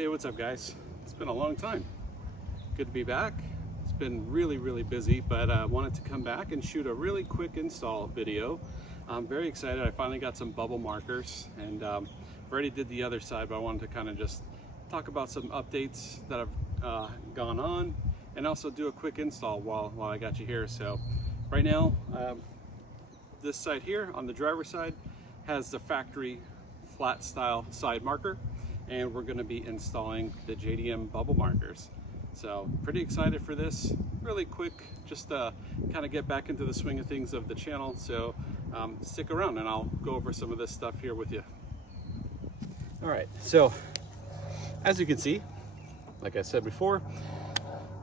Hey, what's up guys? It's been a long time. Good to be back. It's been really busy, but I wanted to come back and shoot a really quick install video. I'm very excited. I finally got some bubble markers, and already did the other side, but I wanted to kind of just talk about some updates that have gone on, and also do a quick install while I got you here. So right now, this side here on the driver's side has the factory flat style side marker, and we're going to be installing the JDM bubble markers. So pretty excited for this. Really quick, just to kind of get back into the swing of things of the channel. So stick around and I'll go over some of this stuff here with you. All right, so as you can see, like I said before,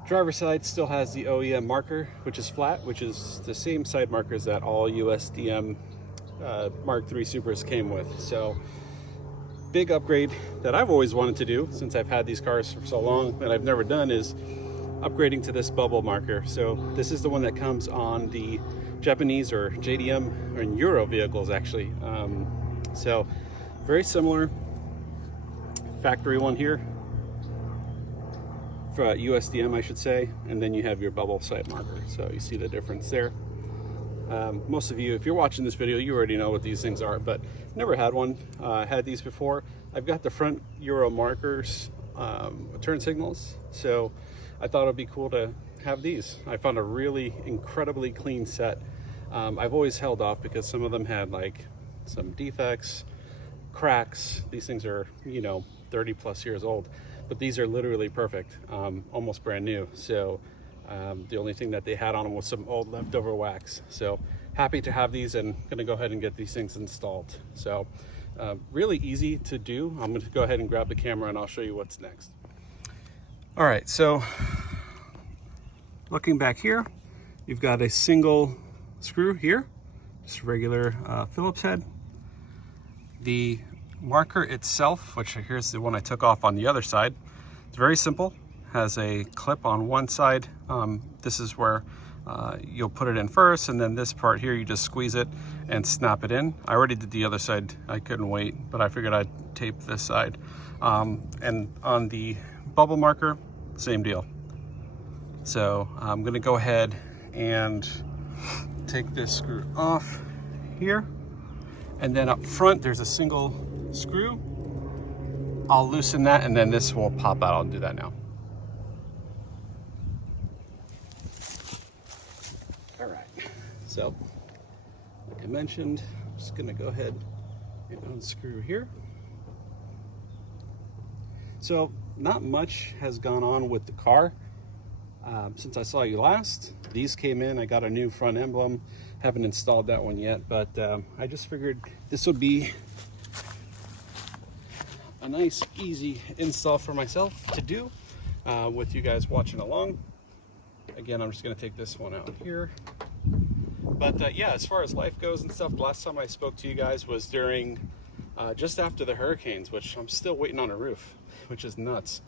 driver's side still has the OEM marker, which is flat, which is the same side markers that all USDM Mark 3 Supras came with. So big upgrade that I've always wanted to do since I've had these cars for so long that I've never done is upgrading to this bubble marker. So this is the one that comes on the Japanese or JDM or in Euro vehicles actually. So very similar factory one here for USDM, I should say, and then you have your bubble side marker. So you see the difference there. Most of you, if you're watching this video, you already know what these things are, but never had one. Had these before. I've got the front Euro markers, turn signals, so I thought it'd be cool to have these. I found a really incredibly clean set. I've always held off because some of them had like some defects, cracks. These things are, 30 plus years old, but these are literally perfect, almost brand new. So the only thing that they had on them was some old leftover wax. So happy to have these and gonna go ahead and get these things installed. So really easy to do. I'm gonna go ahead and grab the camera and I'll show you what's next. All right, so looking back here, you've got a single screw here, just a regular Phillips head. The marker itself, which here's the one I took off on the other side, it's very simple. Has a clip on one side. This is where you'll put it in first, and then this part here you just squeeze it and snap it in. I already did the other side, I couldn't wait, but I figured I'd tape this side. And on the bubble marker, same deal. So I'm gonna go ahead and take this screw off here, and then up front there's a single screw. I'll loosen that and then this will pop out. I'll do that now. So, like I mentioned, I'm just gonna go ahead and unscrew here. So, not much has gone on with the car since I saw you last. These came in, I got a new front emblem. Haven't installed that one yet, but I just figured this would be a nice, easy install for myself to do with you guys watching along. Again, I'm just gonna take this one out here. But yeah, as far as life goes and stuff, the last time I spoke to you guys was during just after the hurricanes, which I'm still waiting on a roof, which is nuts.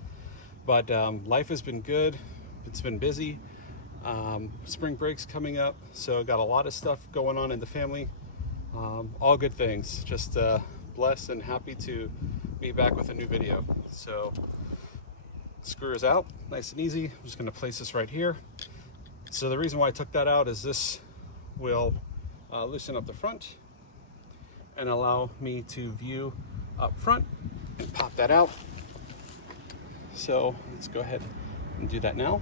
But life has been good. It's been busy. Spring break's coming up, so got a lot of stuff going on in the family. All good things. Just blessed and happy to be back with a new video. So screw is out, nice and easy. I'm just gonna place this right here. So the reason why I took that out is this will loosen up the front and allow me to view up front and pop that out. So let's go ahead and do that now.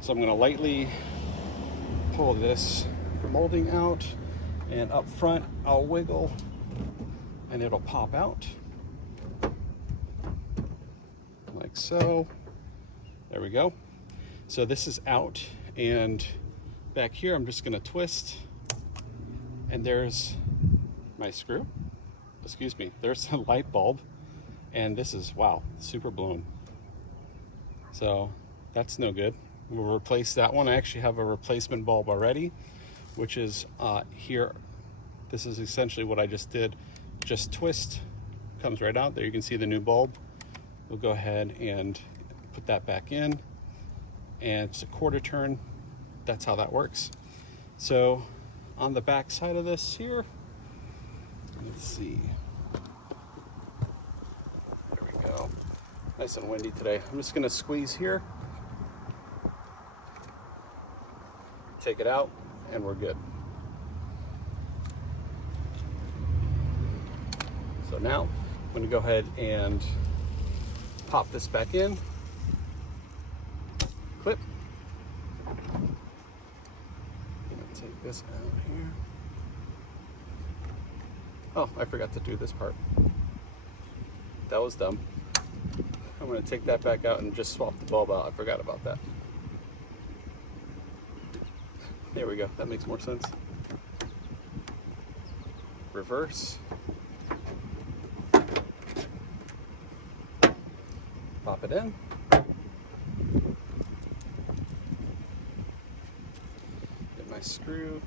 So I'm going to lightly pull this molding out, and up front I'll wiggle and it'll pop out like so. There we go. So this is out, and back here I'm just gonna twist, and there's my screw. Excuse me, there's a light bulb, and this is, wow, super blown. So that's no good. We'll replace that one. I actually have a replacement bulb already, which is here. This is essentially what I just did. Just twist, comes right out. There you can see the new bulb. We'll go ahead and put that back in, and it's a quarter turn. That's how that works. So on the back side of this here, let's see, Nice and windy today. I'm just gonna squeeze here, take it out, and we're good. So now I'm gonna go ahead and pop this back in. Clip. I'm gonna take this out here. Oh, I forgot to do this part. That was dumb. I'm gonna take that back out and just swap the bulb out. I forgot about that. There we go, that makes more sense. Reverse. Pop it in. Get my screw.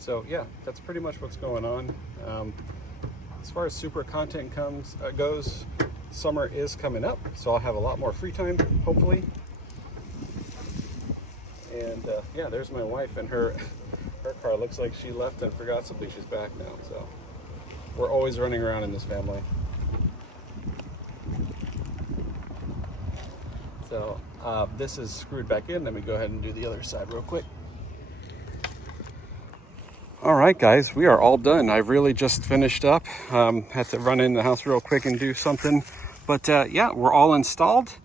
So yeah, that's pretty much what's going on. As far as Supra content goes, summer is coming up, so I'll have a lot more free time, hopefully. And yeah, there's my wife and her car. Looks like she left and forgot something. She's back now, so we're always running around in this family. So this is screwed back in. Let me go ahead and do the other side real quick. All right, guys, we are all done. I've really just finished up. Had to run in the house real quick and do something. But yeah, we're all installed.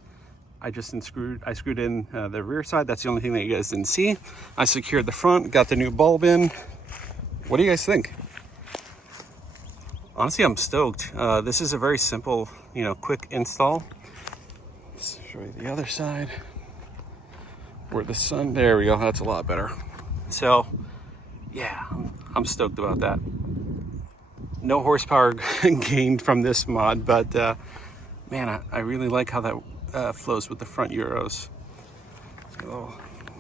I screwed in the rear side. That's the only thing that you guys didn't see. I secured the front, got the new bulb in. What do you guys think? Honestly, I'm stoked. This is a very simple, quick install. Let's show you the other side. Where the sun, there we go, that's a lot better. So, yeah, I'm stoked about that. No horsepower gained from this mod, but man, I really like how that flows with the front Euros. So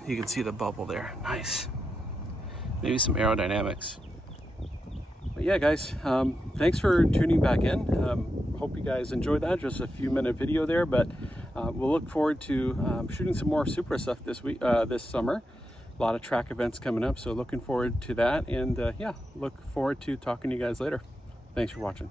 you can see the bubble there, nice. Maybe some aerodynamics. But yeah, guys, thanks for tuning back in. Hope you guys enjoyed that, just a few minute video there, but we'll look forward to shooting some more Supra stuff this summer. A lot of track events coming up, so looking forward to that. And yeah, look forward to talking to you guys later. Thanks for watching.